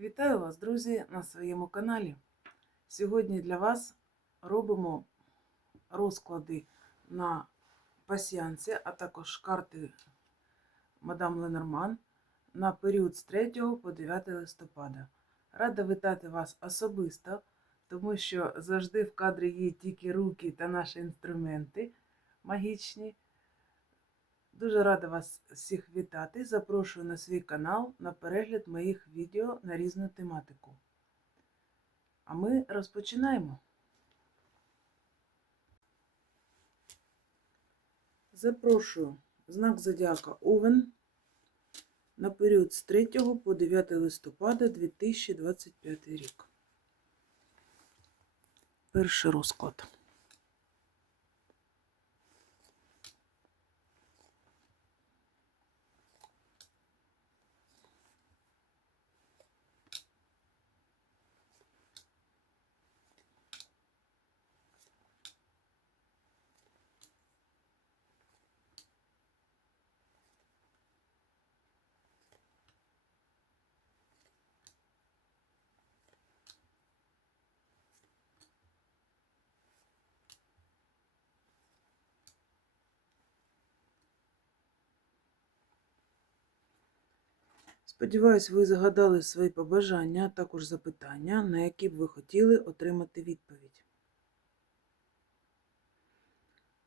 Вітаю вас, друзі, на своєму каналі. Сьогодні для вас робимо розклади на пасіянці, а також карти мадам Ленорман на період з 3 по 9 листопада. Рада вітати вас особисто, тому що завжди в кадрі є тільки руки та наші інструменти магічні. Дуже рада вас всіх вітати. Запрошую на свій канал на перегляд моїх відео на різну тематику. А ми розпочинаємо. Запрошую знак Зодіака Овен на період з 3 по 9 листопада 2025 рік. Перший розклад. Сподіваюсь, ви загадали свої побажання, а також запитання, на які б ви хотіли отримати відповідь.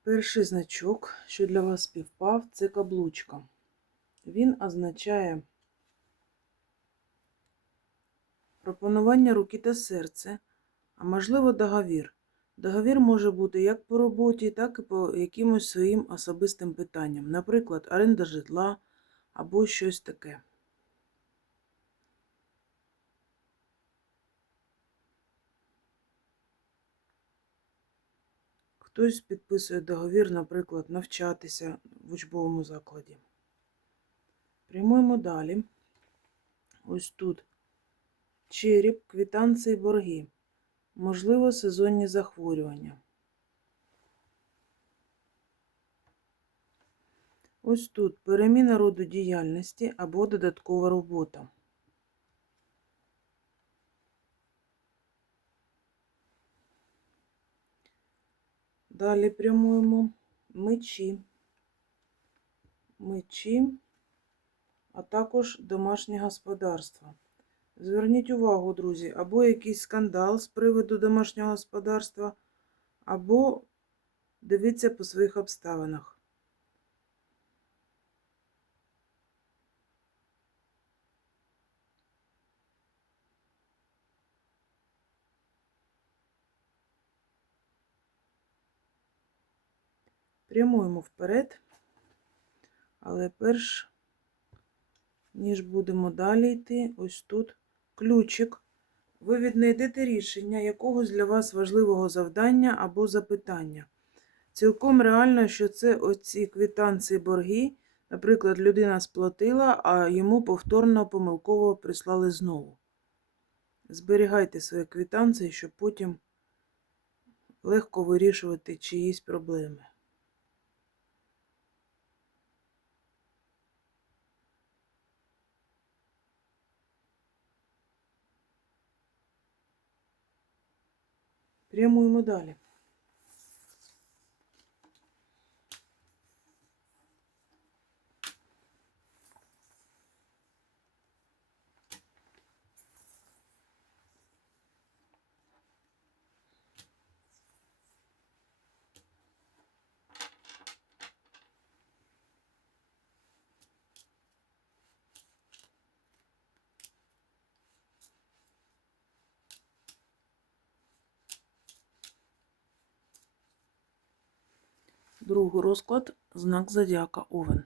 Перший значок, що для вас співпав, це каблучка. Він означає пропонування руки та серця, а можливо, договір. Договір може бути як по роботі, так і по якимось своїм особистим питанням, наприклад, оренда житла або щось таке. Хтось підписує договір, наприклад, навчатися в учбовому закладі. Прямуємо далі. Ось тут череп, квитанції, борги. Можливо, сезонні захворювання. Ось тут переміна роду діяльності або додаткова робота. Далі прямуємо мечі, мечі, а також домашнє господарство. Зверніть увагу, друзі, або якийсь скандал з приводу домашнього господарства, або дивіться по своїх обставинах. Прямуємо вперед, але перш, ніж будемо далі йти, ось тут ключик. Ви віднайдете рішення якогось для вас важливого завдання або запитання. Цілком реально, що це оці квитанції борги. Наприклад, людина сплатила, а йому повторно помилково прислали знову. Зберігайте свої квитанції, щоб потім легко вирішувати чиїсь проблеми. Прямуємо далі. Другий розклад знак зодіака Овен.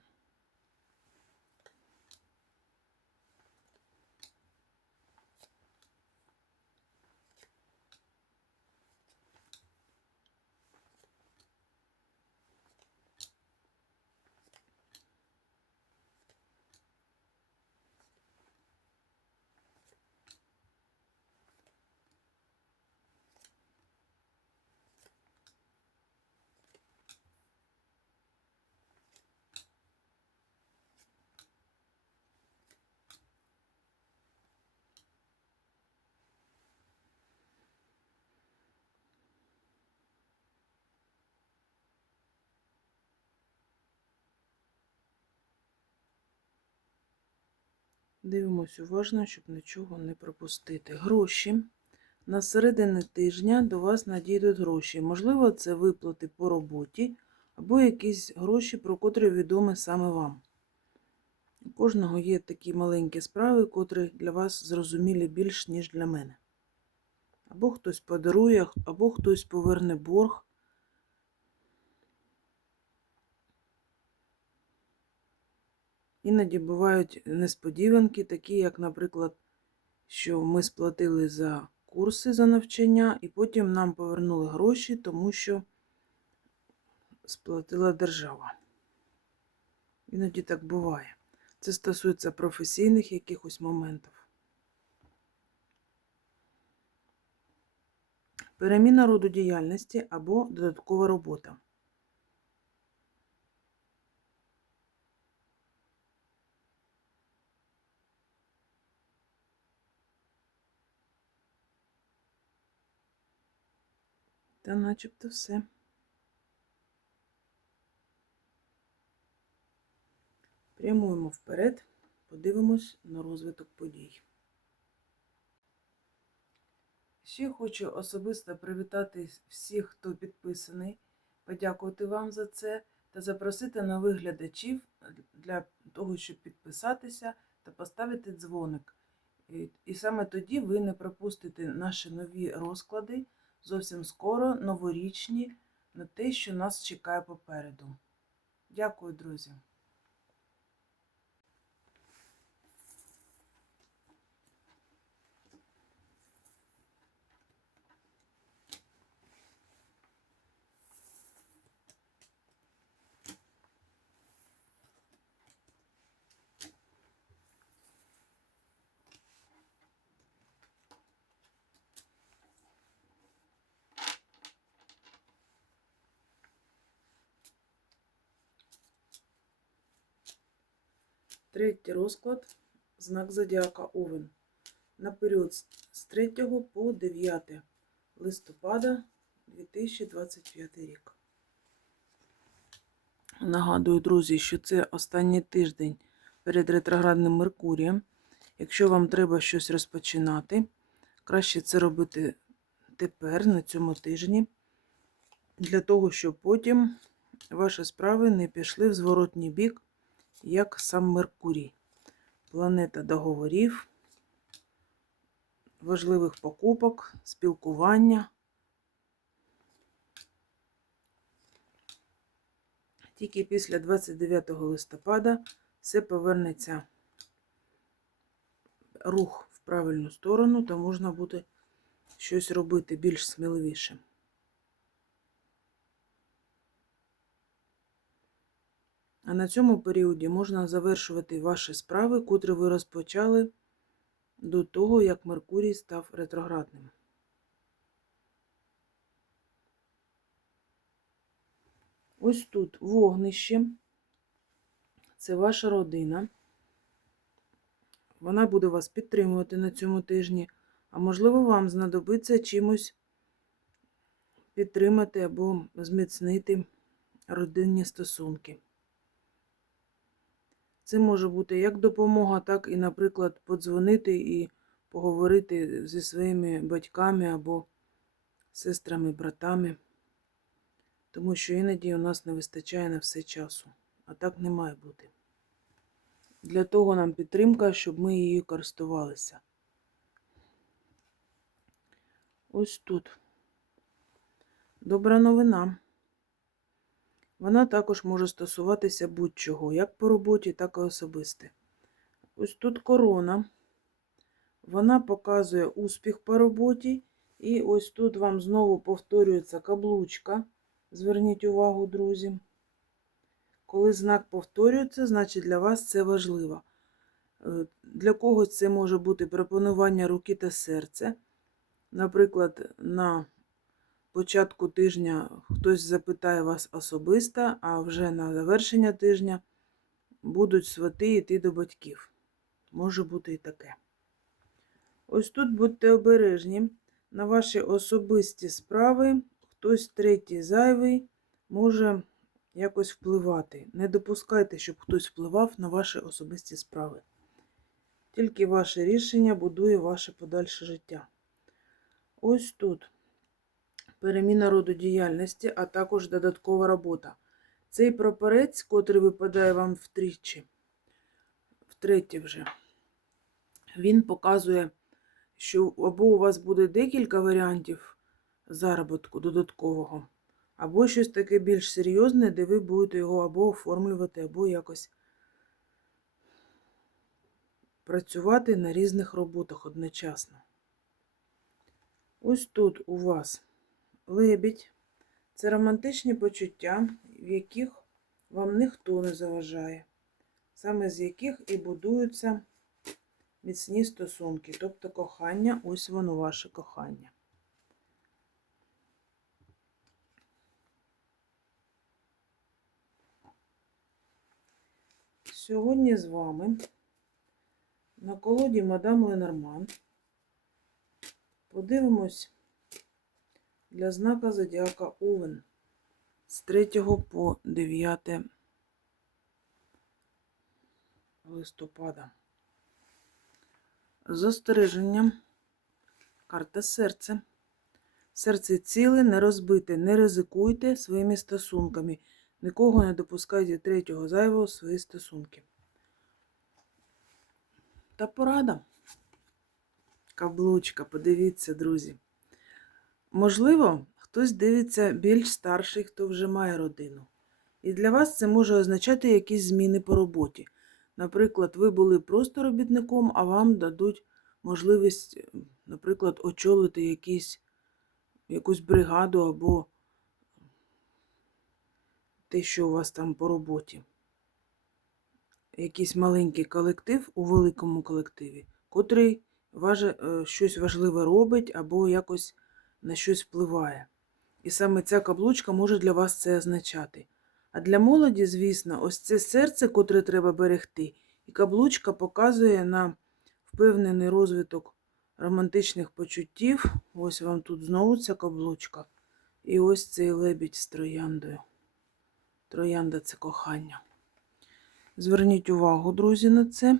Дивимось уважно, щоб нічого не пропустити. Гроші. На середини тижня до вас надійдуть гроші. Можливо, це виплати по роботі або якісь гроші, про котрі відомі саме вам. У кожного є такі маленькі справи, котрі для вас зрозумілі більш, ніж для мене. Або хтось подарує, або хтось поверне борг. Іноді бувають несподіванки, такі, як, наприклад, що ми сплатили за курси за навчання, і потім нам повернули гроші, тому що сплатила держава. Іноді так буває. Це стосується професійних якихось моментів. Переміна роду діяльності або додаткова робота. Та начебто все. Прямуємо вперед, подивимось на розвиток подій. Ще хочу особисто привітати всіх, хто підписаний, подякувати вам за це та запросити нових глядачів для того, щоб підписатися та поставити дзвоник. І, саме тоді ви не пропустите наші нові розклади зовсім скоро, новорічні, на те, що нас чекає попереду. Дякую, друзі! Третій розклад знак зодіака Овен. На період з 3 по 9 листопада 2025 рік. Нагадую, друзі, що це останній тиждень перед ретроградним Меркурієм. Якщо вам треба щось розпочинати, краще це робити тепер, на цьому тижні, для того, щоб потім ваші справи не пішли в зворотній бік як сам Меркурій, планета договорів, важливих покупок, спілкування. Тільки після 29 листопада все повернеться рух в правильну сторону, то можна буде щось робити більш сміливіше. А на цьому періоді можна завершувати ваші справи, котрі ви розпочали до того, як Меркурій став ретроградним. Ось тут вогнище. Це ваша родина. Вона буде вас підтримувати на цьому тижні, а можливо, вам знадобиться чимось підтримати або зміцнити родинні стосунки. Це може бути як допомога, так і, наприклад, подзвонити і поговорити зі своїми батьками або сестрами, братами. Тому що іноді у нас не вистачає на все часу. А так не має бути. Для того нам підтримка, щоб ми її користувалися. Ось тут. Добра новина. Вона також може стосуватися будь-чого, як по роботі, так і особисте. Ось тут корона. Вона показує успіх по роботі. І ось тут вам знову повторюється каблучка. Зверніть увагу, друзі. Коли знак повторюється, значить для вас це важливо. Е, для когось це може бути пропонування руки та серця. Наприклад, на початку тижня хтось запитає вас особисто, а вже на завершення тижня будуть свати йти до батьків. Може бути і таке. Ось тут будьте обережні. На ваші особисті справи хтось третій зайвий може якось впливати. Не допускайте, щоб хтось впливав на ваші особисті справи. Тільки ваше рішення будує ваше подальше життя. Ось тут переміна роду діяльності, а також додаткова робота. Цей прапорець, котрий випадає вам втричі, втретє вже, він показує, що або у вас буде декілька варіантів заробітку додаткового, або щось таке більш серйозне, де ви будете його або оформлювати, або якось працювати на різних роботах одночасно. Ось тут у вас лебідь. Це романтичні почуття, в яких вам ніхто не заважає, саме з яких і будуються міцні стосунки, тобто кохання, ось воно ваше кохання. Сьогодні з вами на колоді мадам Ленорман подивимось для знака Зодіака Овен з 3 по 9 листопада. Застереження. Карта серця. Серце ціле, не розбите, не ризикуйте своїми стосунками. Нікого не допускайте третього зайвого свої стосунки. Та порада. Каблучка, подивіться, друзі. Можливо, хтось дивиться більш старший, хто вже має родину. І для вас це може означати якісь зміни по роботі. Наприклад, ви були просто робітником, а вам дадуть можливість, наприклад, очолити якісь, якусь бригаду або те, що у вас там по роботі. Якийсь маленький колектив у великому колективі, котрий е, щось важливе робить або якось на щось впливає. І саме ця каблучка може для вас це означати. А для молоді, звісно, ось це серце, котре треба берегти, і каблучка показує на впевнений розвиток романтичних почуттів. Ось вам тут знову ця каблучка. І ось цей лебідь з трояндою. Троянда це кохання. Зверніть увагу, друзі, на це.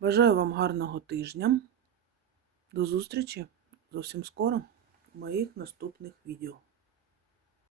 Бажаю вам гарного тижня. До зустрічі зовсім скоро в моїх наступних відео.